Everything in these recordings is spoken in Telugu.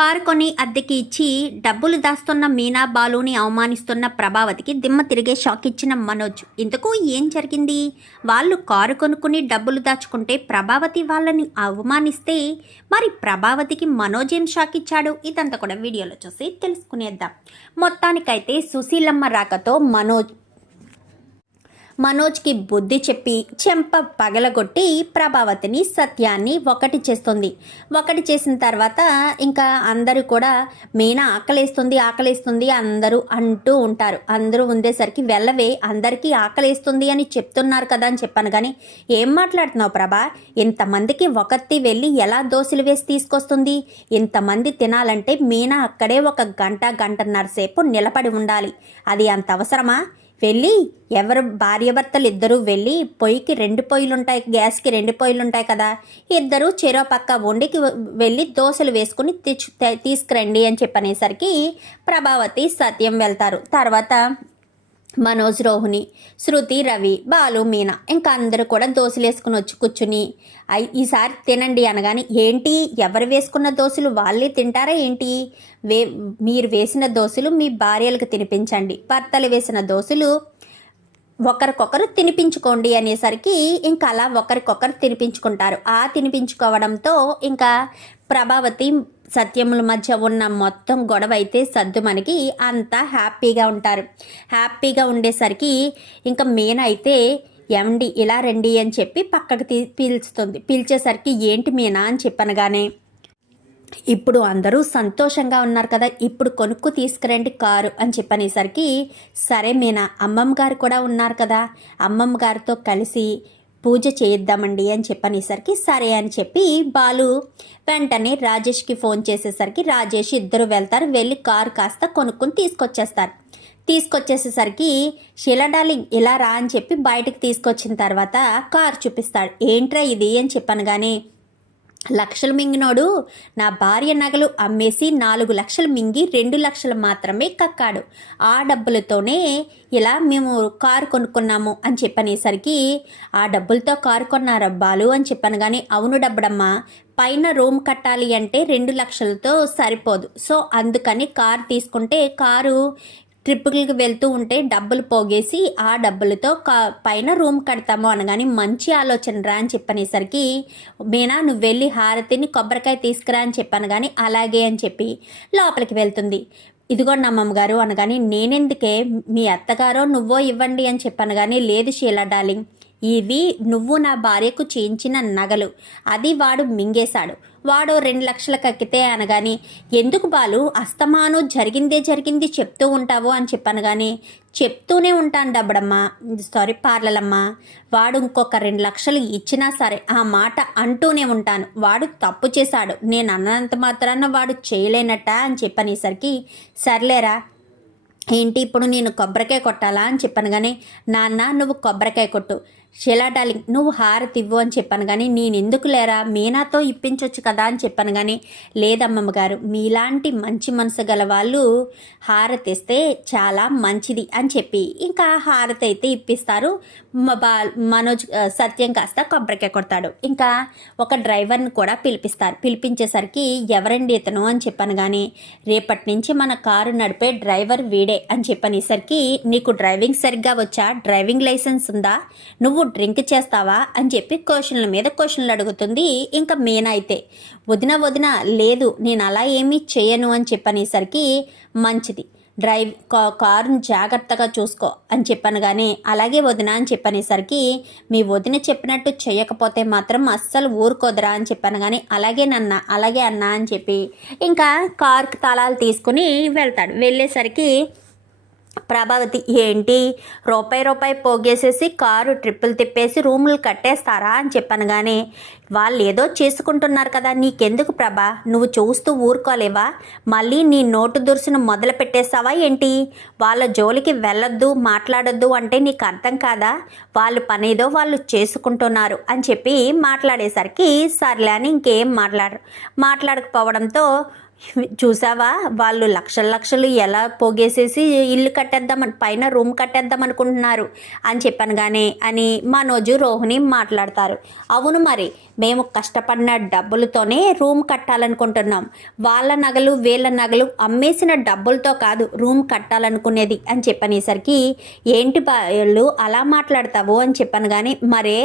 కారు కొని అద్దెకి ఇచ్చి డబ్బులు దాస్తున్న మీనా బాలుని అవమానిస్తున్న ప్రభావతికి దిమ్మ తిరిగే షాక్ ఇచ్చిన మనోజ్. ఇంతకు ఏం జరిగింది? వాళ్ళు కారు కొనుక్కుని డబ్బులు దాచుకుంటే ప్రభావతి వాళ్ళని అవమానిస్తే మరి ప్రభావతికి మనోజ్ ఏం షాక్ ఇచ్చాడు? ఇదంతా కూడా వీడియోలో చూసి తెలుసుకునేద్దాం. మొత్తానికైతే సుశీలమ్మ రాకతో మనోజ్ మనోజ్కి బుద్ధి చెప్పి చెంప పగలగొట్టి ప్రభావతిని సత్యాన్ని ఒకటి చేస్తుంది. ఒకటి చేసిన తర్వాత ఇంకా అందరూ కూడా మీనా ఆకలేస్తుంది ఆకలేస్తుంది అందరూ అంటూ ఉంటారు. అందరూ ఉండేసరికి వెళ్ళవే అందరికీ ఆకలేస్తుంది అని చెప్తున్నారు కదా అని చెప్పాను. కానీ ఏం మాట్లాడుతున్నావు ప్రభా? ఇంతమందికి ఒకత్తి వెళ్ళి ఎలా దోశలు వేసి తీసుకొస్తుంది? ఇంతమంది తినాలంటే మీనా అక్కడే ఒక గంట గంటన్నర సేపు నిలబడి ఉండాలి. అది అంత అవసరమా? వెళ్ళి ఎవరు భార్యాభర్తలు ఇద్దరూ వెళ్ళి పొయ్యికి రెండు పొయ్యిలు ఉంటాయి గ్యాస్కి రెండు పొయ్యిలు ఉంటాయి కదా. ఇద్దరు చెరో పక్క వండికి వెళ్ళి దోశలు వేసుకుని తీసుకురండి అని చెప్పనేసరికి ప్రభావతి సత్యం వెళ్తారు. తర్వాత మనోజ్ రోహిణి శృతి రవి బాలు మీనా. ఇంకా అందరూ కూడా దోశలు వేసుకుని వచ్చి కూర్చుని ఈసారి తినండి అనగానే ఏంటి? ఎవరు వేసుకున్న దోశలు? వాళ్ళే తింటారా ఏంటి? వే మీరు వేసిన దోశలు మీ భార్యలకు తినిపించండి. భర్తలు వేసిన దోశలు ఒకరికొకరు తినిపించుకోండి అనేసరికి ఇంకా అలా ఒకరికొకరు తినిపించుకుంటారు. ఆ తినిపించుకోవడంతో ఇంకా ప్రభావతి సత్యముల మధ్య ఉన్న మొత్తం గొడవ అయితే సర్దు మనకి అంతా హ్యాపీగా ఉంటారు. హ్యాపీగా ఉండేసరికి ఇంకా మీన అయితే ఎమండి ఇలా రండి అని చెప్పి పక్కకు తీ పీల్చుతుంది. పీల్చేసరికి ఏంటి మీనా అని చెప్పనగానే ఇప్పుడు అందరూ సంతోషంగా ఉన్నారు కదా ఇప్పుడు కొనుక్కు తీసుకురండి కారు అని చెప్పనేసరికి సరే మీనా అమ్మమ్మ గారు కూడా ఉన్నారు కదా అమ్మమ్మ గారితో కలిసి పూజ చేయిద్దామండి అని చెప్పనేసరికి సరే అని చెప్పి బాలు వెంటనే రాజేష్కి ఫోన్ చేసేసరికి రాజేష్ ఇద్దరు వెళ్తారు వెళ్ళి కారు కాస్త కొనుక్కుని తీసుకొచ్చేస్తారు. తీసుకొచ్చేసేసరికి శిలా డార్లింగ్ ఇలా రా అని చెప్పి బయటకు తీసుకొచ్చిన తర్వాత కారు చూపిస్తాడు. ఏంట్రా ఇది? అని చెప్పాను కానీ లక్షలు మింగినోడు నా భార్య నగలు అమ్మేసి నాలుగు లక్షలు మింగి రెండు లక్షలు మాత్రమే కక్కాడు. ఆ డబ్బులతోనే ఇలా మేము కారు కొనుక్కున్నాము అని చెప్పనేసరికి ఆ డబ్బులతో కారు కొన్నారా బాలు? అని చెప్పాను కానీ అవును డబ్బడమ్మా పైన రూమ్ కట్టాలి అంటే రెండు లక్షలతో సరిపోదు. సో అందుకని కారు తీసుకుంటే కారు ట్రిప్పులకి వెళ్తూ ఉంటే డబ్బులు పోగేసి ఆ డబ్బులతో కా పైన రూమ్ కడతాము అనగాని మంచి ఆలోచన రా అని చెప్పనేసరికి మీనా నువ్వు వెళ్ళి హారతిని కొబ్బరికాయ తీసుకురా అని చెప్పాను కానీ అలాగే అని చెప్పి లోపలికి వెళ్తుంది. ఇదిగోండి అమ్మమ్మ గారు అనగాని నేనెందుకే? మీ అత్తగారో నువ్వో ఇవ్వండి అని చెప్పాను కానీ లేదు షీలా డార్లింగ్. ఇవి నువ్వు నా భార్యకు చేయించిన నగలు. అది వాడు మింగేశాడు. వాడు రెండు లక్షలు కక్కితే అనగాని ఎందుకు బాలు? అస్తమాను జరిగిందే జరిగింది చెప్తూ ఉంటావు అని చెప్పాను కానీ చెప్తూనే ఉంటాను డబ్బడమ్మ సారీ పార్లలమ్మ. వాడు ఇంకొక రెండు లక్షలు ఇచ్చినా సరే ఆ మాట అంటూనే ఉంటాను. వాడు తప్పు చేశాడు. నేను అన్నంత మాత్రాన వాడు చేయలేనట్ట అని చెప్పనేసరికి సర్లేరా ఏంటి ఇప్పుడు నేను కొబ్బరికాయ కొట్టాలా? అని చెప్పాను కానీ నాన్న నువ్వు కొబ్బరికాయ కొట్టు. షెలా డార్లింగ్ నువ్వు హారతి ఇవ్వు అని చెప్పాను కానీ నేను ఎందుకు లేరా? మీనాతో ఇప్పించవచ్చు కదా అని చెప్పాను కానీ లేదమ్మమ్మ గారు మీలాంటి మంచి మనసు గల వాళ్ళు హారతి ఇస్తే చాలా మంచిది అని చెప్పి ఇంకా హారతి అయితే ఇప్పిస్తారు. మ- మనోజ్ సత్యం కాస్త కొబ్బరికాయ కొడతాడు. ఇంకా ఒక డ్రైవర్ని కూడా పిలిపిస్తారు. పిలిపించేసరికి ఎవరండి ఇతను? అని చెప్పాను కానీ రేపటి నుంచి మన కారు నడిపే డ్రైవర్ వీడే అని చెప్పనేసరికి నీకు డ్రైవింగ్ సరిగ్గా వచ్చా? డ్రైవింగ్ లైసెన్స్ ఉందా? నువ్వు డ్రింక్ చేస్తావా? అని చెప్పి క్వశ్చన్ల మీద క్వశ్చన్లు అడుగుతుంది ఇంకా మీనా అయితే. వదిన వదిన లేదు నేను అలా ఏమీ చేయను అని చెప్పనేసరికి మంచిది. డ్రైవ్ కా- కారుని జాగ్రత్తగా చూసుకో అని చెప్పాను కానీ అలాగే వదిన అని చెప్పనేసరికి మీ వదిన చెప్పినట్టు చేయకపోతే మాత్రం అస్సలు ఊరుకోదరా అని చెప్పాను కానీ అలాగే నన్న అలాగే అన్నా అని చెప్పి ఇంకా కార్కి తాళాలు తీసుకుని వెళ్తాడు. వెళ్ళేసరికి ప్రభావతి ఏంటి? రూపాయి రూపాయి పోగేసేసి కారు ట్రిప్పులు తిప్పేసి రూములు కట్టేస్తారా అని చెప్పాను కానీ వాళ్ళు ఏదో చేసుకుంటున్నారు కదా నీకెందుకు ప్రభా? నువ్వు చూస్తూ ఊరుకోలేవా? మళ్ళీ నీ నోటు దురుసును మొదలు పెట్టేస్తావా ఏంటి? వాళ్ళ జోలికి వెళ్ళొద్దు మాట్లాడొద్దు అంటే నీకు అర్థం కాదా? వాళ్ళు పనేదో వాళ్ళు చేసుకుంటున్నారు అని చెప్పి మాట్లాడేసరికి సర్లే అని ఇంకేం మాట్లాడరు మాట్లాడకపోవడంతో చూసావా? వాళ్ళు లక్షల లక్షలు ఎలా పోగేసేసి ఇల్లు కట్టేద్దామని పైన రూమ్ కట్టేద్దాం అనుకుంటున్నారు అని చెప్పాను కానీ అని మనోజు రోహిణి మాట్లాడతారు. అవును మరి మేము కష్టపడిన డబ్బులతోనే రూమ్ కట్టాలనుకుంటున్నాం. వాళ్ళ నగలు వీళ్ళ నగలు అమ్మేసిన డబ్బులతో కాదు రూమ్ కట్టాలనుకునేది అని చెప్పనేసరికి ఏంటి వాళ్ళు అలా మాట్లాడతావు అని చెప్పాను కానీ మరే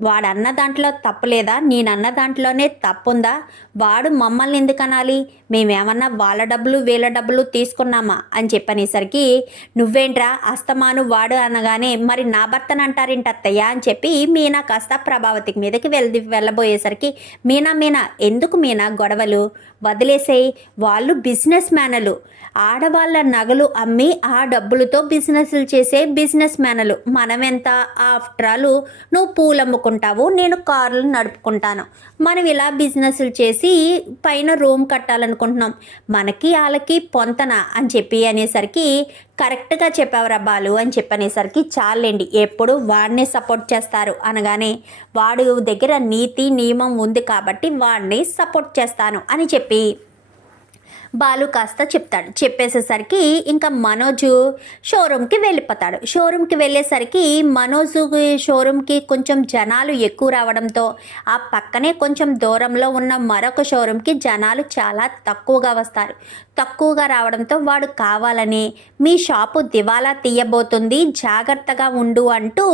వాడన్న దాంట్లో తప్పులేదా? నేనన్న దాంట్లోనే తప్పుందా? వాడు మమ్మల్ని ఎందుకు అనాలి మేమేమన్నా వాళ్ళ డబ్బులు వీళ్ళ డబ్బులు తీసుకున్నామా? అని చెప్పనేసరికి నువ్వేంట్రా అస్తమాను వాడు అనగానే మరి నా భర్తను అంటారేంటి అత్తయ్య? అని చెప్పి మీనా కాస్త ప్రభావతి మీదకి వెళ్ళి వెళ్ళబోయేసరికి మీనా మీనా ఎందుకు మీనా గొడవలు? వదిలేసేయి వాళ్ళు బిజినెస్ మ్యానలు. ఆడవాళ్ళ నగలు అమ్మి ఆ డబ్బులతో బిజినెస్లు చేసే బిజినెస్ మ్యానలు. మనమెంత ఆఫ్టర్ ఆల్ నువ్వు పూలమ్ము చదువుకుంటావు నేను కార్లు నడుపుకుంటాను. మనం ఇలా బిజినెస్లు చేసి పైన రూమ్ కట్టాలనుకుంటున్నాం. మనకి వాళ్ళకి పొంతన అని చెప్పి అనేసరికి కరెక్ట్గా చెప్పావురా బాలు అని చెప్పనేసరికి చాలండి. ఎప్పుడు వాడినే సపోర్ట్ చేస్తారు అనగానే వాడు దగ్గర నీతి నియమం ఉంది కాబట్టి వాడిని సపోర్ట్ చేస్తాను అని చెప్పి బాలు కాస్త చెప్తాడు. చెప్పేసేసరికి ఇంకా మనోజు షోరూమ్కి వెళ్ళిపోతాడు. షోరూమ్కి వెళ్ళేసరికి మనోజు షోరూమ్కి కొంచెం జనాలు ఎక్కువ రావడంతో ఆ పక్కనే కొంచెం దూరంలో ఉన్న మరొక షోరూమ్కి జనాలు చాలా తక్కువగా వస్తారు. తక్కువగా రావడంతో వాడు కావాలని మీ షాపు దివాలా తీయబోతుంది జాగ్రత్తగా ఉండు అంటూ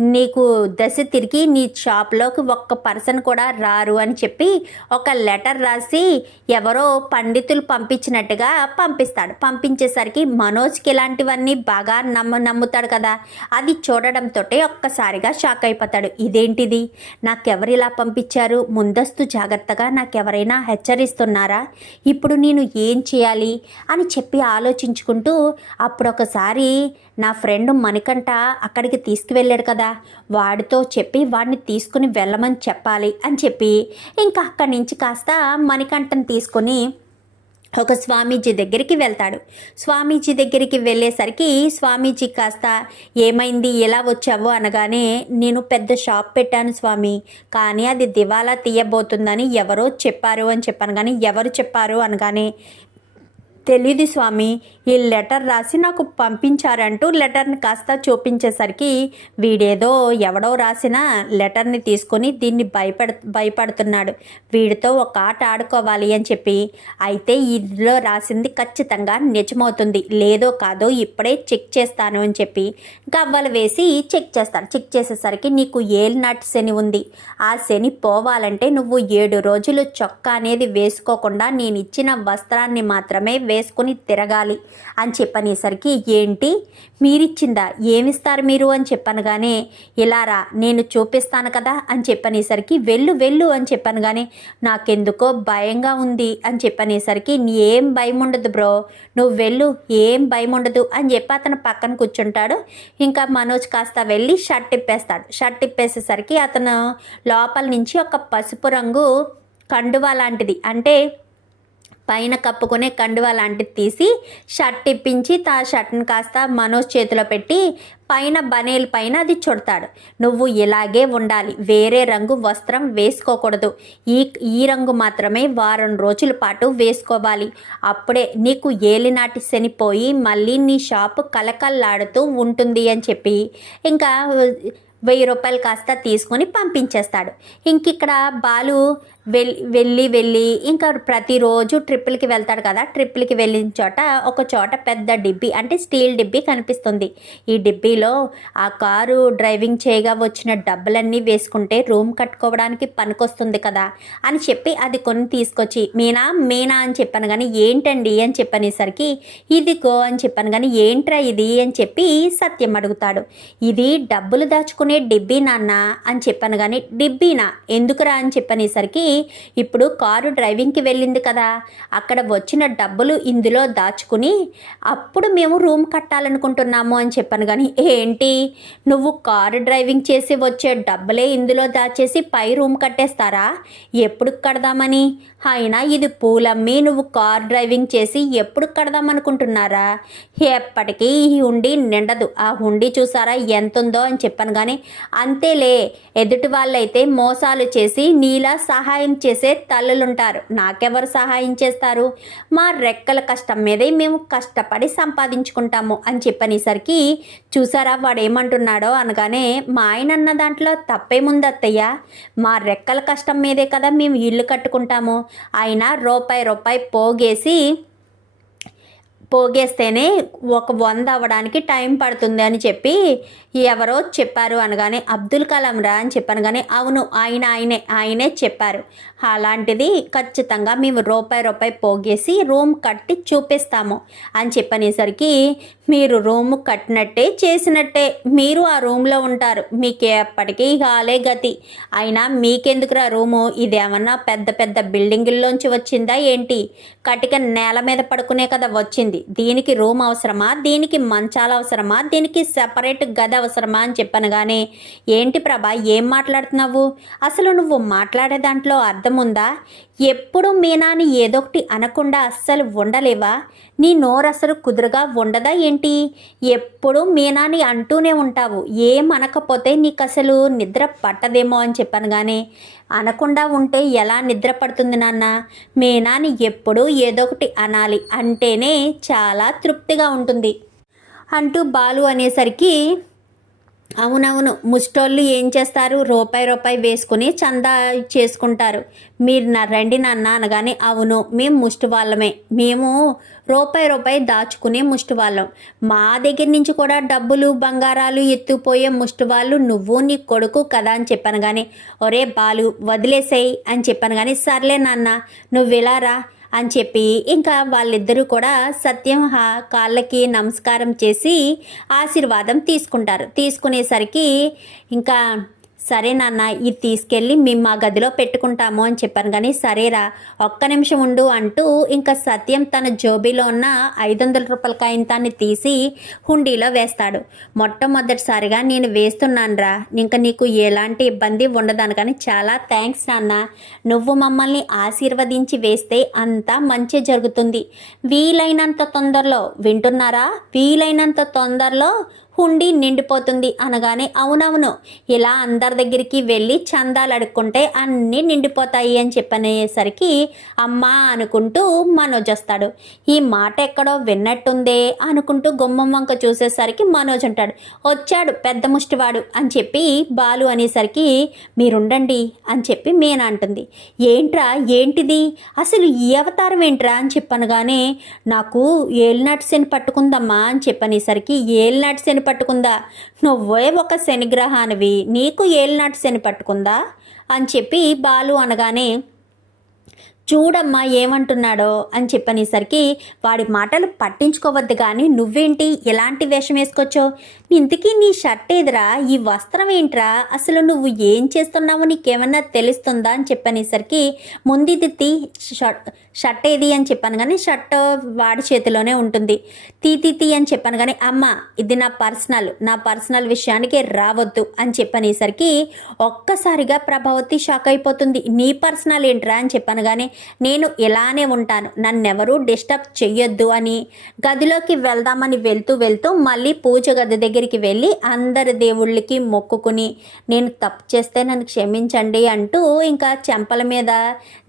నీకు దశ తిరిగి నీ షాప్లోకి ఒక్క పర్సన్ కూడా రారు అని చెప్పి ఒక లెటర్ రాసి ఎవరో పండితులు పంపించినట్టుగా పంపిస్తాడు. పంపించేసరికి మనోజ్కి ఇలాంటివన్నీ బాగా నమ్మ నమ్ముతాడు కదా. అది చూడడంతో ఒక్కసారిగా షాక్ అయిపోతాడు. ఇదేంటిది? నాకెవరు ఇలా పంపించారు? ముందస్తు జాగ్రత్తగా నాకెవరైనా హెచ్చరిస్తున్నారా? ఇప్పుడు నేను ఏం చేయాలి? అని చెప్పి ఆలోచించుకుంటూ అప్పుడు ఒకసారి నా ఫ్రెండ్ మణికంఠ అక్కడికి తీసుకువెళ్ళాడు కదా. వాడితో చెప్పి వాడిని తీసుకుని వెళ్ళమని చెప్పాలి అని చెప్పి ఇంకా అక్కడి నుంచి కాస్త మణికంఠను తీసుకొని ఒక స్వామీజీ దగ్గరికి వెళ్తాడు. స్వామీజీ దగ్గరికి వెళ్ళేసరికి స్వామీజీ కాస్త ఏమైంది? ఎలా వచ్చావు? అనగానే నేను పెద్ద షాప్ పెట్టాను స్వామి కానీ అది దివాలా తీయబోతుందని ఎవరో చెప్పారు అని చెప్పాను. కానీ ఎవరు చెప్పారు? అనగానే తెలీదు స్వామి. ఈ లెటర్ రాసి నాకు పంపించారంటూ లెటర్ని కాస్త చూపించేసరికి వీడేదో ఎవడో రాసిన లెటర్ని తీసుకొని దీన్ని భయపడ భయపడుతున్నాడు. వీడితో ఒక ఆట ఆడుకోవాలి అని చెప్పి. అయితే ఇందులో రాసింది ఖచ్చితంగా నిజమవుతుంది. లేదో కాదో ఇప్పుడే చెక్ చేస్తాను అని చెప్పి. గవ్వలు వేసి చెక్ చేస్తాను చెక్ చేసేసరికి నీకు ఏలినాటి శని ఉంది. ఆ శని పోవాలంటే నువ్వు ఏడు రోజులు చొక్కా అనేది వేసుకోకుండా నేను ఇచ్చిన వస్త్రాన్ని మాత్రమే వేసుకుని తిరగాలి అని చెప్పనేసరికి ఏంటి? మీరిచ్చిందా? ఏమిస్తారు మీరు? అని చెప్పనగానే ఇలారా నేను చూపిస్తాను కదా అని చెప్పనేసరికి వెళ్ళు వెళ్ళు అని చెప్పనగానే నాకెందుకో భయంగా ఉంది అని చెప్పనేసరికి ఏం భయం ఉండదు బ్రో నువ్వు వెళ్ళు ఏం భయం ఉండదు అని చెప్పి అతను పక్కన కూర్చుంటాడు. ఇంకా మనోజ్ కాస్త వెళ్ళి షర్ట్ ఇప్పేస్తాడు. షర్ట్ ఇప్పేసేసరికి అతను లోపల నుంచి ఒక పసుపు రంగు కండువా లాంటిది. అంటే పైన కప్పుకునే కండువా లాంటిది తీసి షర్ట్ ఇప్పించి తా షర్ట్ని కాస్త మనోజ్ చేతిలో పెట్టి పైన బనేల్ పైన అది చుడతాడు. నువ్వు ఇలాగే ఉండాలి. వేరే రంగు వస్త్రం వేసుకోకూడదు. ఈ ఈ రంగు మాత్రమే వారం రోజుల పాటు వేసుకోవాలి. అప్పుడే నీకు ఏలినాటి శనిపోయి మళ్ళీ నీ షాపు కలకల్లాడుతూ ఉంటుంది అని చెప్పి ఇంకా వెయ్యి రూపాయలు కాస్త తీసుకొని పంపించేస్తాడు. ఇంక ఇక్కడ బాలు వెళ్ళి వెళ్ళి వెళ్ళి ఇంకా ప్రతిరోజు ట్రిప్పులకి వెళ్తాడు కదా ట్రిప్పులకి వెళ్ళిన చోట ఒక చోట పెద్ద డిబ్బీ అంటే స్టీల్ డిబ్బీ కనిపిస్తుంది. ఈ డిబ్బీలో ఆ కారు డ్రైవింగ్ చేయగా వచ్చిన డబ్బులన్నీ వేసుకుంటే రూమ్ కట్టుకోవడానికి పనికొస్తుంది కదా అని చెప్పి అది కొన్ని తీసుకొచ్చి మీనా మీనా అని చెప్పాను కానీ ఏంటండి అని చెప్పనేసరికి ఇదిగో అని చెప్పాను కానీ ఏంట్రా ఇది అని చెప్పి సత్యం అడుగుతాడు. ఇది డబ్బులు దాచుకునే డిబ్బీ నాన్న అని చెప్పాను కానీ డిబ్బీనా? ఎందుకురా? అని చెప్పనేసరికి ఇప్పుడు కారు డ్రైవింగ్కి వెళ్ళింది కదా. అక్కడ వచ్చిన డబ్బులు ఇందులో దాచుకుని అప్పుడు మేము రూమ్ కట్టాలనుకుంటున్నాము అని చెప్పాను కానీ ఏంటి? నువ్వు కారు డ్రైవింగ్ చేసి వచ్చే డబ్బులే ఇందులో దాచేసి పై రూమ్ కట్టేస్తారా? ఎప్పుడు కడదామని? అయినా ఇది పూలమ్మి నువ్వు కార్ డ్రైవింగ్ చేసి ఎప్పుడు కడదామనుకుంటున్నారా? ఎప్పటికీ ఈ హుండీ నిండదు. ఆ హుండీ చూసారా ఎంత ఉందో అని చెప్పాను కానీ అంతేలే. ఎదుటి వాళ్ళైతే మోసాలు చేసి నీలా సహాయం సహాయం చేసే తల్లులుంటారు. నాకెవరు సహాయం చేస్తారు? మా రెక్కల కష్టం మీదే మేము కష్టపడి సంపాదించుకుంటాము అని చెప్పనేసరికి చూసారా వాడు ఏమంటున్నాడో అనగానే మా ఆయన అన్న దాంట్లో తప్పేముందత్తయ్య? మా రెక్కల కష్టం మీదే కదా మేము ఇల్లు కట్టుకుంటాము. అయినా రూపాయి రూపాయి పోగేసి పోగేస్తేనే ఒక వంద అవ్వడానికి టైం పడుతుంది అని చెప్పి ఎవరో చెప్పారు అనగానే అబ్దుల్ కలాం రా అని చెప్పాను. కానీ అవును ఆయన ఆయనే ఆయనే చెప్పారు. అలాంటిది ఖచ్చితంగా మేము రూపాయి రూపాయి పోగేసి రూమ్ కట్టి చూపిస్తాము అని చెప్పనేసరికి మీరు రూమ్ కట్టినట్టే చేసినట్టే. మీరు ఆ రూమ్లో ఉంటారు. మీకు ఎప్పటికీ హాలే గతి. అయినా మీకెందుకురా రూము? ఇదేమన్నా పెద్ద పెద్ద బిల్డింగుల్లోంచి వచ్చిందా ఏంటి? కటిక నేల మీద పడుకునే కదా వచ్చింది. దీనికి రూమ్ అవసరమా? దీనికి మంచాలు అవసరమా? దీనికి సెపరేట్ గది అవసరమా అని చెప్పాను కానీ ఏంటి ప్రభా ఏం మాట్లాడుతున్నావు? అసలు నువ్వు మాట్లాడే దాంట్లో అర్థం ఉందా? ఎప్పుడు మీనాని ఏదొకటి అనకుండా అస్సలు ఉండలేవా నీ నోరు అసలు కుదురుగా ఉండదా ఏంటి? ఎప్పుడు మీనాని అంటూనే ఉంటావు. ఏం అనకపోతే నీకు అసలు నిద్ర పట్టదేమో అని చెప్పాను కానీ అనకుండా ఉంటే ఎలా నిద్ర పడుతుంది నాన్న? మీనాని ఎప్పుడు ఏదో ఒకటి అనాలి అంటేనే చాలా తృప్తిగా ఉంటుంది. అంటూ బాలు అనేసరికి అవునవును ముష్టోళ్ళు ఏం చేస్తారు? రూపాయి రూపాయి వేసుకుని చందా చేసుకుంటారు. మీరు నా రండి నాన్న అనగానే అవును మేము ముష్టి వాళ్ళమే. మేము రూపాయి రూపాయి దాచుకునే ముష్టి వాళ్ళం. మా దగ్గర నుంచి కూడా డబ్బులు బంగారాలు ఎత్తుపోయే ముష్టి వాళ్ళు నువ్వు నీ కొడుకు కదా అని చెప్పాను కానీ ఒరే బాలు వదిలేసేయి అని చెప్పాను కానీ సర్లే నాన్న నువ్వు ఇలా రా అని చెప్పి ఇంకా వాళ్ళిద్దరూ కూడా సత్యం హా కాళ్ళకి నమస్కారం చేసి ఆశీర్వాదం తీసుకుంటారు. తీసుకునేసరికి ఇంకా సరే నాన్న ఇది తీసుకెళ్ళి మేము మా గదిలో పెట్టుకుంటాము అని చెప్పాను. కానీ సరేరా ఒక్క నిమిషం ఉండు అంటూ ఇంకా సత్యం తన జోబీలో ఉన్న ఐదు వందల రూపాయల కాగితాన్ని తీసి హుండీలో వేస్తాడు. మొట్టమొదటిసారిగా నేను వేస్తున్నానురా. ఇంకా నీకు ఎలాంటి ఇబ్బంది ఉండదాను కానీ చాలా థ్యాంక్స్ నాన్న. నువ్వు మమ్మల్ని ఆశీర్వదించి వేస్తే అంతా మంచి జరుగుతుంది. వీలైనంత తొందరలో వింటున్నారా? వీలైనంత తొందరలో హుండీ నిండిపోతుంది అనగానే అవునవును ఇలా అందరి దగ్గరికి వెళ్ళి చందాలు అడుక్కుంటే అన్నీ నిండిపోతాయి అని చెప్పనేసరికి అమ్మా అనుకుంటూ మనోజ్ వస్తాడు. ఈ మాట ఎక్కడో విన్నట్టుందే అనుకుంటూ గుమ్మం వంక చూసేసరికి మనోజ్ ఉంటాడు వచ్చాడు పెద్ద ముష్టివాడు అని చెప్పి బాలు అనేసరికి మీరుండండి అని చెప్పి మీన అంటుంది. ఏంట్రా ఏంటిది? అసలు ఈ అవతారం ఏంట్రా? అని చెప్పనగానే నాకు ఏలినాటి శని పట్టుకుందమ్మా అని చెప్పనేసరికి ఏలినాటి శని పట్టుకుందా? నువ్వే ఒక శనిగ్రహానివి నీకు ఏలినాటి శని పట్టుకుందా? అని చెప్పి బాలు అనగానే చూడమ్మా ఏమంటున్నాడో అని చెప్పనేసరికి వాడి మాటలు పట్టించుకోవద్దు కానీ నువ్వేంటి ఎలాంటి వేషం వేసుకొచ్చో ఇంతకీ నీ షర్ట్ ఏదిరా? ఈ వస్త్రం ఏంట్రా? అసలు నువ్వు ఏం చేస్తున్నావో నీకేమన్నా తెలుస్తుందా అని చెప్పనేసరికి ముందు తీ షర్ట్ షర్ట్ ఏది అని చెప్పాను కానీ షర్ట్ వాడి చేతిలోనే ఉంటుంది. తీ తీ తీ అని చెప్పాను కానీ అమ్మ ఇది నా పర్సనల్ నా పర్సనల్ విషయానికి రావద్దు అని చెప్పనేసరికి ఒక్కసారిగా ప్రభావతి షాక్ అయిపోతుంది. నీ పర్సనల్ ఏంట్రా అని చెప్పాను కానీ నేను ఇలానే ఉంటాను. నన్నెవరూ డిస్టర్బ్ చెయ్యొద్దు అని. గదిలోకి వెళ్దామని వెళ్తూ వెళ్తూ మళ్ళీ పూజ గది దగ్గరికి వెళ్ళి అందరి దేవుళ్ళకి మొక్కుకుని నేను తప్పు చేస్తే నన్ను క్షమించండి అంటూ ఇంకా చెంపల మీద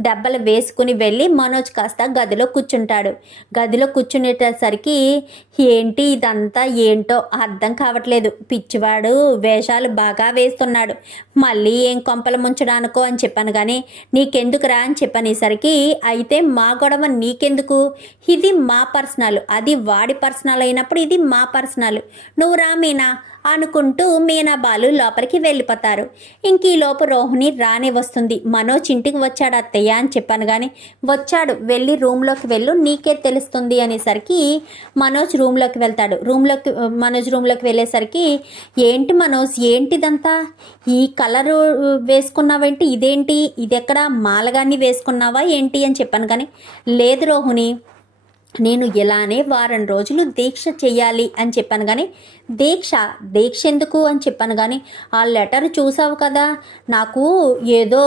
దెబ్బలు వేసుకుని వెళ్ళి మనోజ్ కాస్త గదిలో కూర్చుంటాడు. గదిలో కూర్చునేటసరికి ఏంటి ఇదంతా ఏంటో అర్థం కావట్లేదు. పిచ్చివాడు వేషాలు బాగా వేస్తున్నాడు. మళ్ళీ ఏం కొంపలు ముంచడానికో అని చెప్పాను కానీ నీకెందుకురా అని చెప్పనేసరికి అయితే మా గొడవ నీకెందుకు? ఇది మా పర్సనల్. అది వాడి పర్సనల్ అయినప్పుడు ఇది మా పర్సనల్. నువ్వు రా మీనా అనుకుంటూ మీనాబాలు లోపలికి వెళ్ళిపోతారు. ఇంక ఈలోపు లోపు రోహిణి రానే వస్తుంది. మనోజ్ ఇంటికి వచ్చాడు అత్తయ్య అని చెప్పాను కానీ వచ్చాడు. వెళ్ళి రూమ్లోకి వెళ్ళు నీకే తెలుస్తుంది అనేసరికి మనోజ్ రూమ్లోకి వెళ్తాడు. రూమ్లోకి మనోజ్ రూమ్లోకి వెళ్ళేసరికి ఏంటి మనోజ్ ఏంటిదంతా? ఈ కలరు వేసుకున్నావేంటి? ఇదేంటి? ఇది ఎక్కడ మాలగాన్ని వేసుకున్నావా? ఏంటి? అని చెప్పాను కానీ లేదు రోహిణి నేను ఇలానే వారం రోజులు దీక్ష చేయాలి అని చెప్పాను కానీ దీక్ష దీక్ష ఎందుకు అని చెప్పాను కానీ ఆ లెటర్ చూసావు కదా నాకు ఏదో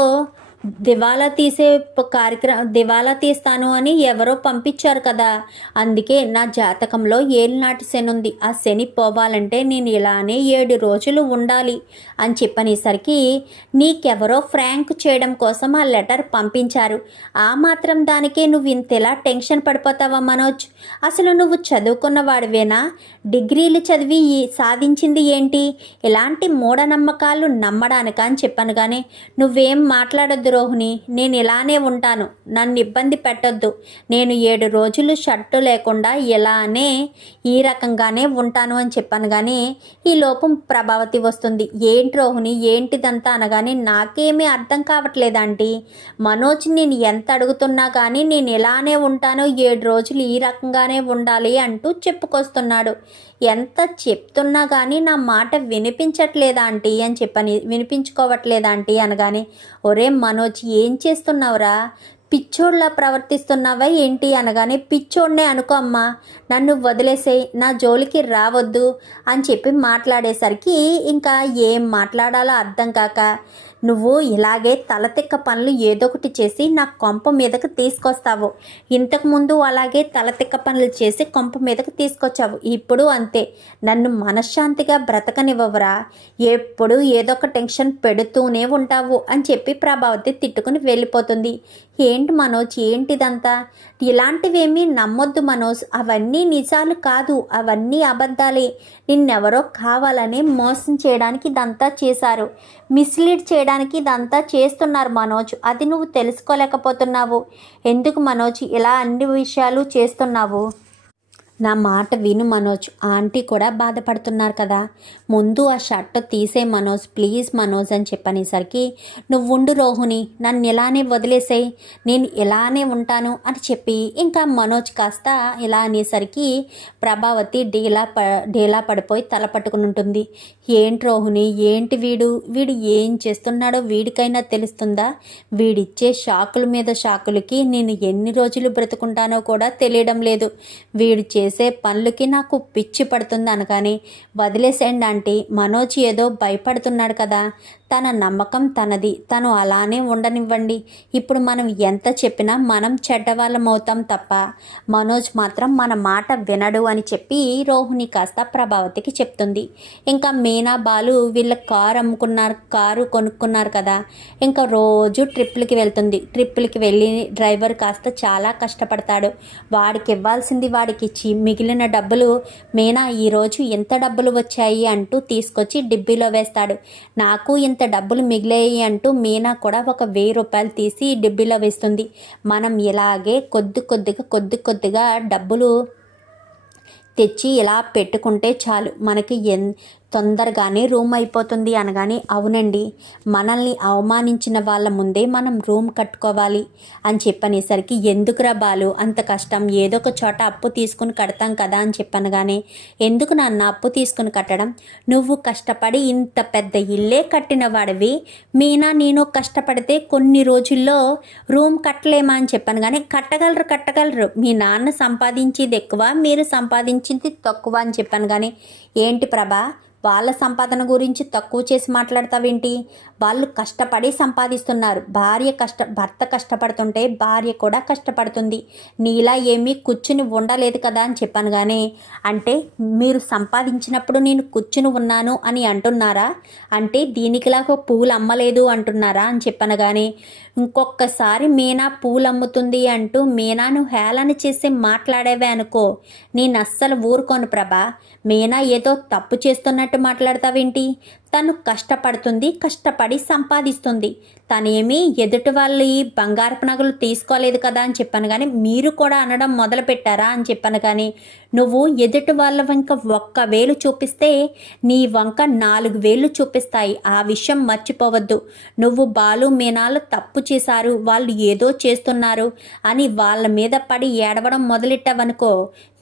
దివాలా తీసే కార్యక్రమం దివాలా తీస్తాను అని ఎవరో పంపించారు కదా. అందుకే నా జాతకంలో ఏలినాటి శని ఉంది. ఆ శని పోవాలంటే నేను ఇలానే ఏడు రోజులు ఉండాలి అని చెప్పనేసరికి నీకెవరో ఫ్రాంక్ చేయడం కోసం ఆ లెటర్ పంపించారు. ఆ మాత్రం దానికే నువ్వు ఇంతలా టెన్షన్ పడిపోతావా మనోజ్? అసలు నువ్వు చదువుకున్న వాడివేనా? డిగ్రీలు చదివి సాధించింది ఏంటి? ఇలాంటి మూఢనమ్మకాలు నమ్మడానిక అని చెప్పాను కానీ నువ్వేం మాట్లాడద్దు రోహిణి నేను ఇలానే ఉంటాను. నన్ను ఇబ్బంది పెట్టొద్దు. నేను ఏడు రోజులు షర్టు లేకుండా ఇలానే ఈ రకంగానే ఉంటాను అని చెప్పాను కానీ ఈ లోపం ప్రభావతి వస్తుంది. ఏంటి రోహిణి? ఏంటిదంతా అనగానే నాకేమీ అర్థం కావట్లేదు ఆంటీ. మనోజ్ నేను ఎంత అడుగుతున్నా కానీ నేను ఇలానే ఉంటాను. ఏడు రోజులు ఈ రకంగానే ఉండాలి అంటూ చెప్పుకొస్తున్నాడు. ఎంత చెప్తున్నా కానీ నా మాట వినిపించట్లేదా ఆంటీ అని చెప్పని వినిపించుకోవట్లేదా ఆంటీ అనగానే ఒరే మనోజ్ ఏం చేస్తున్నావురా? పిచ్చోడ్లా ప్రవర్తిస్తున్నావా ఏంటి? అనగానే పిచ్చోడ్నే అనుకో అమ్మా నన్ను వదిలేసే నా జోలికి రావద్దు అని చెప్పి మాట్లాడేసరికి ఇంకా ఏం మాట్లాడాలో అర్థం కాక నువ్వు ఇలాగే తలతిక్క పనులు ఏదో ఒకటి చేసి నా కొంప మీదకు తీసుకొస్తావు. ఇంతకుముందు అలాగే తలతిక్క పనులు చేసి కొంప మీదకు తీసుకొచ్చావు. ఇప్పుడు అంతే. నన్ను మనశ్శాంతిగా బ్రతకనివ్వవురా. ఎప్పుడు ఏదో ఒక టెన్షన్ పెడుతూనే ఉంటావు అని చెప్పి ప్రభావతి తిట్టుకుని వెళ్ళిపోతుంది. ఏంటి మనోజ్? ఏంటిదంతా? ఇలాంటివేమీ నమ్మొద్దు మనోజ్. అవన్నీ నిజాలు కాదు. అవన్నీ అబద్ధాలే. నిన్నెవరో కావాలని మోసం చేయడానికి ఇదంతా చేశారు. మిస్లీడ్ చేయడానికి ఇదంతా చేస్తున్నారు మనోజ్. అది నువ్వు తెలుసుకోలేకపోతున్నావు. ఎందుకు మనోజ్? ఇలా అన్ని విషయాలు చేస్తున్నావు. నా మాట విను మనోజ్. ఆంటీ కూడా బాధపడుతున్నారు కదా. ముందు ఆ షర్ట్ తీసే మనోజ్ ప్లీజ్ మనోజ్ అని చెప్పనేసరికి నువ్వుండు రోహుని నన్ను ఇలానే వదిలేసేయి. నేను ఇలానే ఉంటాను అని చెప్పి ఇంకా మనోజ్ కాస్త ఇలా అనేసరికి ప్రభావతి డీలా ప డీలా పడిపోయి తల పట్టుకుని ఉంటుంది. ఏంటి రోహుని ఏంటి వీడు? వీడు ఏం చేస్తున్నాడో వీడికైనా తెలుస్తుందా? వీడిచ్చే షాకుల మీద షాకులకి నేను ఎన్ని రోజులు బ్రతుకుంటానో కూడా తెలియడం లేదు. వీడు చేసే పనులకి నాకు పిచ్చి పడుతుంది అనగానే వదిలేసేయండి ఆంటీ. మనోజ్ ఏదో భయపడుతున్నాడు కదా. తన నమ్మకం తనది. తను అలానే ఉండనివ్వండి. ఇప్పుడు మనం ఎంత చెప్పినా మనం చెడ్డవాళ్ళం అవుతాం తప్ప. మనోజ్ మాత్రం మన మాట వినడు అని చెప్పి రోహిణి కాస్త ప్రభావతికి చెప్తుంది. ఇంకా మీనా బాలు వీళ్ళ కారు అమ్ముకున్నారు కారు కొనుక్కున్నారు కదా. ఇంకా రోజు ట్రిప్లకి వెళ్తుంది. ట్రిప్లకి వెళ్ళి డ్రైవర్ కాస్త చాలా కష్టపడతాడు. వాడికి ఇవ్వాల్సింది వాడికి ఇచ్చి మిగిలిన డబ్బులు మీనా ఈరోజు ఎంత డబ్బులు వచ్చాయి అంటూ తీసుకొచ్చి డిబ్బీలో వేస్తాడు. నాకు ఇంత డబ్బులు మిగిలాయి అంటూ మీనా కూడా ఒక వెయ్యి రూపాయలు తీసి డిబ్బీలో వేస్తుంది. మనం ఇలాగే కొద్ది కొద్దిగా కొద్ది కొద్దిగా డబ్బులు తెచ్చి ఇలా పెట్టుకుంటే చాలు. మనకి ఎన్ తొందరగానే రూమ్ అయిపోతుంది అనగానే అవునండి మనల్ని అవమానించిన వాళ్ళ ముందే మనం రూమ్ కట్టుకోవాలి అని చెప్పనేసరికి ఎందుకురా బాలు అంత కష్టం ఏదో ఒక చోట అప్పు తీసుకుని కడతాం కదా అని చెప్పనగానే ఎందుకు నాన్న అప్పు తీసుకుని కట్టడం? నువ్వు కష్టపడి ఇంత పెద్ద ఇల్లే కట్టిన వాడివి. మీనా నేను కష్టపడితే కొన్ని రోజుల్లో రూమ్ కట్టలేమా అని చెప్పాను కానీ కట్టగలరు కట్టగలరు. మీ నాన్న సంపాదించేది ఎక్కువ మీరు సంపాదించింది తక్కువ అని చెప్పాను కానీ ఏంటి ప్రభా వాళ్ళ సంపాదన గురించి తక్కువ చేసి మాట్లాడతావేంటి? వాళ్ళు కష్టపడి సంపాదిస్తున్నారు. భార్య కష్ట భర్త కష్టపడుతుంటే భార్య కూడా కష్టపడుతుంది. నీలా ఏమీ కూర్చుని ఉండలేదు కదా అని చెప్పాను కానీ అంటే మీరు సంపాదించినప్పుడు నేను కూర్చుని ఉన్నాను అని అంటున్నారా? అంటే దీనికిలాగా పూలు అమ్మలేదు అంటున్నారా అని చెప్పాను కానీ ఇంకొకసారి మీనా పూలు అమ్ముతుంది అంటూ మీనాను హేళన చేసి మాట్లాడేవే అనుకో. నేను అస్సలు ఊరుకోను ప్రభా. మీనా ఏదో తప్పు చేస్తున్నట్టు మాట్లాడతావేంటి? తను కష్టపడుతుంది కష్టపడి సంపాదిస్తుంది. తనేమి ఎదుటి వాళ్ళ బంగారపు నగలు తీసుకోలేదు కదా అని చెప్పాను కానీ మీరు కూడా అనడం మొదలు పెట్టారా అని చెప్పాను కానీ నువ్వు ఎదుటి వాళ్ళ వంక ఒక్క వేలు చూపిస్తే నీ వంక నాలుగు వేలు చూపిస్తాయి. ఆ విషయం మర్చిపోవద్దు. నువ్వు బాలు మీనాలు తప్పు చేశారు. వాళ్ళు ఏదో చేస్తున్నారు అని వాళ్ళ మీద పడి ఏడవడం మొదలెట్టావనుకో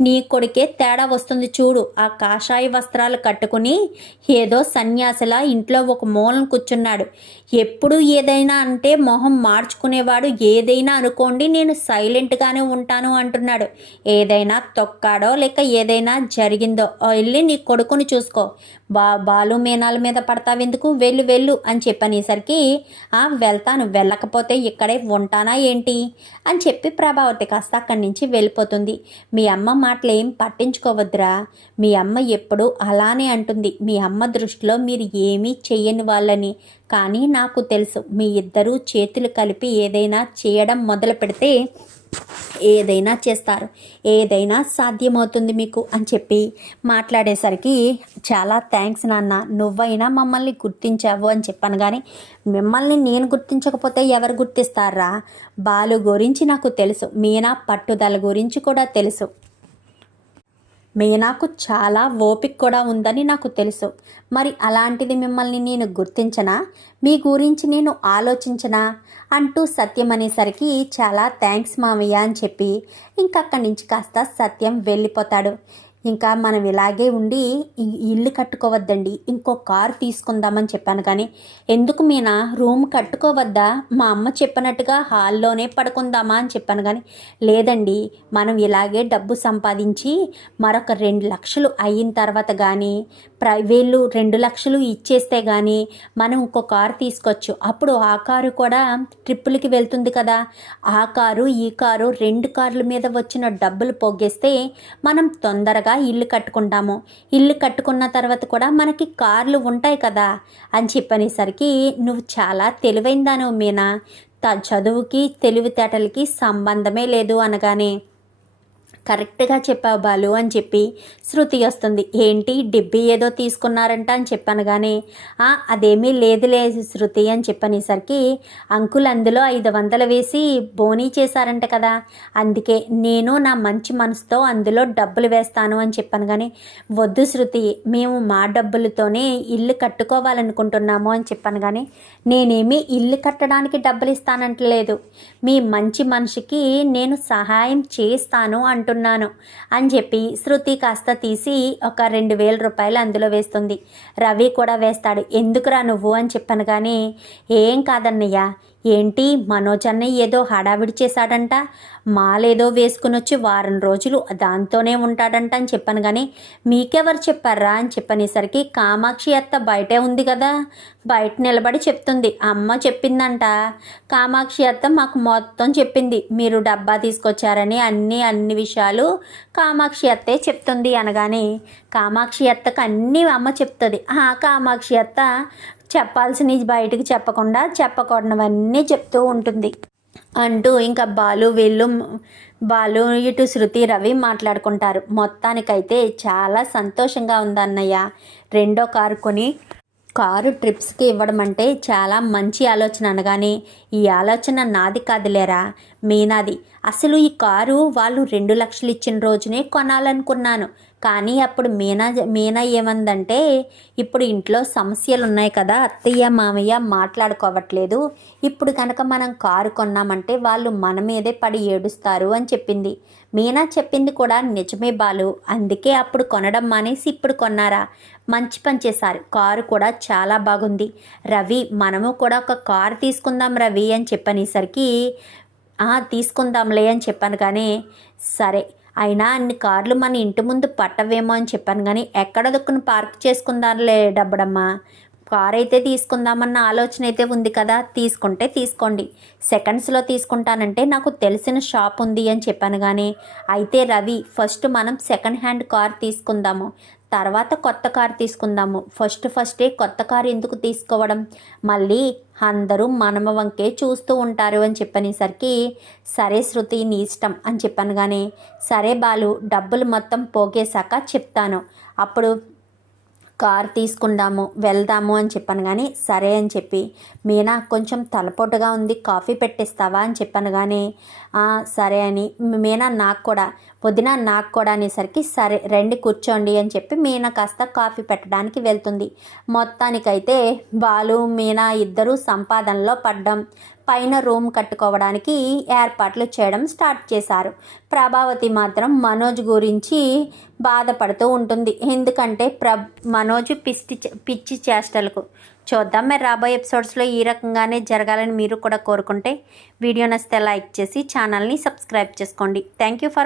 నీ కొడుకే తేడా వస్తుంది చూడు. ఆ కాషాయ వస్త్రాలు కట్టుకుని ఏదో సన్యాసిలా ఇంట్లో ఒక మూలను కూర్చున్నాడు. ఎప్పుడు ఏదైనా ఏదైనా అంటే మొహం మార్చుకునేవాడు ఏదైనా అనుకోండి నేను సైలెంట్గానే ఉంటాను అంటున్నాడు. ఏదైనా తొక్కాడో లేక ఏదైనా జరిగిందో వెళ్ళి నీ కొడుకుని చూసుకో. బా బాలు మీనాల మీద పడతావెందుకు? వెళ్ళు వెళ్ళు అని చెప్పనేసరికి "ఆ, వెళ్తాను. వెళ్ళకపోతే ఇక్కడే ఉంటానా ఏంటి? అని చెప్పి ప్రభావతి కాస్త అక్కడి నుంచి వెళ్ళిపోతుంది. మీ అమ్మ మాటలు ఏం పట్టించుకోవద్దురా. మీ అమ్మ ఎప్పుడూ అలానే అంటుంది. మీ అమ్మ దృష్టిలో మీరు ఏమీ చెయ్యని వాళ్ళని. కానీ నాకు తెలుసు మీ ఇద్దరూ చేతులు కలిపి ఏదైనా చేయడం మొదలు పెడితే ఏదైనా చేస్తారు. ఏదైనా సాధ్యమవుతుంది మీకు అని చెప్పి మాట్లాడేసరికి చాలా థ్యాంక్స్ నాన్న నువ్వైనా మమ్మల్ని గుర్తించావు అని చెప్పాను కానీ మిమ్మల్ని నేను గుర్తించకపోతే ఎవరు గుర్తిస్తారా? బాలు గురించి నాకు తెలుసు మీనా పట్టుదల గురించి కూడా తెలుసు. మీనాకు చాలా ఓపిక కూడా ఉందని నాకు తెలుసు. మరి అలాంటిది మిమ్మల్ని నేను గుర్తించనా? మీ గురించి నేను ఆలోచించనా? అంటూ సత్యం అనేసరికి చాలా థ్యాంక్స్ మామయ్య అని చెప్పి ఇంకక్కడి నుంచి కాస్త సత్యం వెళ్ళిపోతాడు. ఇంకా మనం ఇలాగే ఉండి ఇల్లు కట్టుకోవద్దండి ఇంకో కారు తీసుకుందామని చెప్పాను కానీ ఎందుకు మీనా? రూమ్ కట్టుకోవద్దా? మా అమ్మ చెప్పినట్టుగా హాల్లోనే పడుకుందామా అని చెప్పాను కానీ లేదండి మనం ఇలాగే డబ్బు సంపాదించి మరొక రెండు లక్షలు అయిన తర్వాత కానీ ప్ర వీళ్ళు రెండు లక్షలు ఇచ్చేస్తే కానీ మనం ఇంకో కారు తీసుకోవచ్చు. అప్పుడు ఆ కారు కూడా ట్రిప్పులకి వెళ్తుంది కదా. ఆ కారు ఈ కారు రెండు కార్ల మీద వచ్చిన డబ్బులు పోగేస్తే మనం తొందరగా ఇల్లు కట్టుకుంటాము. ఇల్లు కట్టుకున్న తర్వాత కూడా మనకి కార్లు ఉంటాయి కదా అని చెప్పనేసరికి నువ్వు చాలా తెలివైందాను మీనా. త చదువుకి తెలివితేటలకి సంబంధమే లేదు అనగానే. కరెక్ట్గా చెప్పావు బాలు అని చెప్పి శృతి వస్తుంది. ఏంటి? డిబ్బి ఏదో తీసుకున్నారంట అని చెప్పాను కానీ అదేమీ లేదులే శృతి అని చెప్పనేసరికి అంకుల్ అందులో ఐదు వందలు వేసి బోనీ చేశారంట కదా. అందుకే నేను నా మంచి మనసుతో అందులో డబ్బులు వేస్తాను అని చెప్పాను కానీ వద్దు శృతి మేము మా డబ్బులతోనే ఇల్లు కట్టుకోవాలనుకుంటున్నాము అని చెప్పాను కానీ నేనేమి ఇల్లు కట్టడానికి డబ్బులు ఇస్తానంటలేదు. మీ మంచి మనిషికి నేను సహాయం చేస్తాను అంటున్నాను అని చెప్పి శృతి కాస్త తీసి ఒక రెండు వేల రూపాయలు అందులో వేస్తుంది. రవి కూడా వేస్తాడు. ఎందుకురా నువ్వు అని చెప్పాను కానీ ఏం కాదన్నయ్య ఏంటి? మనోజ్ అన్నయ్య ఏదో హడావిడి చేశాడంట. మాలేదో వేసుకుని వచ్చి వారం రోజులు దాంతోనే ఉంటాడంట అని చెప్పాను కానీ మీకెవరు చెప్పారా అని చెప్పనేసరికి కామాక్షి అత్త బయటే ఉంది కదా బయట నిలబడి చెప్తుంది. అమ్మ చెప్పిందంట. కామాక్షి అత్త మాకు మొత్తం చెప్పింది. మీరు డబ్బా తీసుకొచ్చారని అన్ని అన్ని విషయాలు కామాక్షి అత్తే చెప్తుంది అనగానే కామాక్షి అత్తకు అన్నీ అమ్మ చెప్తుంది. ఆ కామాక్షి అత్త చెప్పాల్సినవి బయటికి చెప్పకుండా చెప్పకూడనవన్నీ చెప్తూ ఉంటుంది. అంటూ ఇంకా బాలు వీళ్ళు బాలు ఇటు శృతి రవి మాట్లాడుకుంటారు. మొత్తానికైతే చాలా సంతోషంగా ఉందన్నయ్య. రెండో కారు కొని కారు ట్రిప్స్కి ఇవ్వడం అంటే చాలా మంచి ఆలోచన అనగానే ఈ ఆలోచన నాది కాదులేరా? మీనాది. అసలు ఈ కారు వాళ్ళు రెండు లక్షలు ఇచ్చిన రోజునే కొనాలనుకున్నాను. కానీ అప్పుడు మీనా మీనా ఏమందంటే ఇప్పుడు ఇంట్లో సమస్యలు ఉన్నాయి కదా అత్తయ్య మామయ్య మాట్లాడుకోవట్లేదు. ఇప్పుడు కనుక మనం కారు కొన్నామంటే వాళ్ళు మన మీదే పడి ఏడుస్తారు అని చెప్పింది. మీనా చెప్పింది కూడా నిజమే బాలు. అందుకే అప్పుడు కొనడం మానేసి ఇప్పుడు కొన్నారా? మంచి పని చేశారు. కారు కూడా చాలా బాగుంది. రవి మనము కూడా ఒక కారు తీసుకుందాం రవి అని చెప్పనేసరికి తీసుకుందాంలే అని చెప్పాను కానీ సరే అయినా అన్ని కార్లు మన ఇంటి ముందు పట్టవేమో అని చెప్పాను కానీ ఎక్కడ దొక్కును పార్క్ చేసుకుందాంలే డబ్బడమ్మా. కార్ అయితే తీసుకుందామన్న ఆలోచన అయితే ఉంది కదా. తీసుకుంటే తీసుకోండి. సెకండ్స్లో తీసుకుంటానంటే నాకు తెలిసిన షాప్ ఉంది అని చెప్పాను కానీ అయితే రవి ఫస్ట్ మనం సెకండ్ హ్యాండ్ కార్ తీసుకుందాము. తర్వాత కొత్త కార్ తీసుకుందాము. ఫస్ట్ ఫస్టే కొత్త కారు ఎందుకు తీసుకోవడం? మళ్ళీ అందరూ మనమ వంకే చూస్తూ ఉంటారు అని చెప్పనేసరికి సరే శృతి నీ ఇష్టం అని చెప్పాను కానీ సరే బాలు డబ్బులు మొత్తం పోగేశాక చెప్తాను. అప్పుడు కార్ తీసుకుందాము వెళ్దాము అని చెప్పాను కానీ సరే అని చెప్పి మీనా కొంచెం తలపోటుగా ఉంది కాఫీ పెట్టిస్తావా? అని చెప్పాను కానీ సరే అని మీనా నాకు కూడా పొద్దున నాకు కూడా అనేసరికి సరే రండి కూర్చోండి అని చెప్పి మీనా కాస్త కాఫీ పెట్టడానికి వెళ్తుంది. మొత్తానికైతే బాలు మీనా ఇద్దరూ సంపాదనలో పడ్డం. పైన రూమ్ కట్టుకోవడానికి ఏర్పాట్లు చేయడం స్టార్ట్ చేశారు. ప్రభావతి మాత్రం మనోజ్ గురించి బాధపడుతూ ఉంటుంది. ఎందుకంటే ప్ర మనోజ్ పిచ్చి పిచ్చి చేష్టలకు. చూద్దాం మరి రాబోయే ఎపిసోడ్స్లో ఈ రకంగానే జరగాలని మీరు కూడా కోరుకుంటే వీడియో నచ్చితే లైక్ చేసి ఛానల్ని సబ్స్క్రైబ్ చేసుకోండి. Thank you for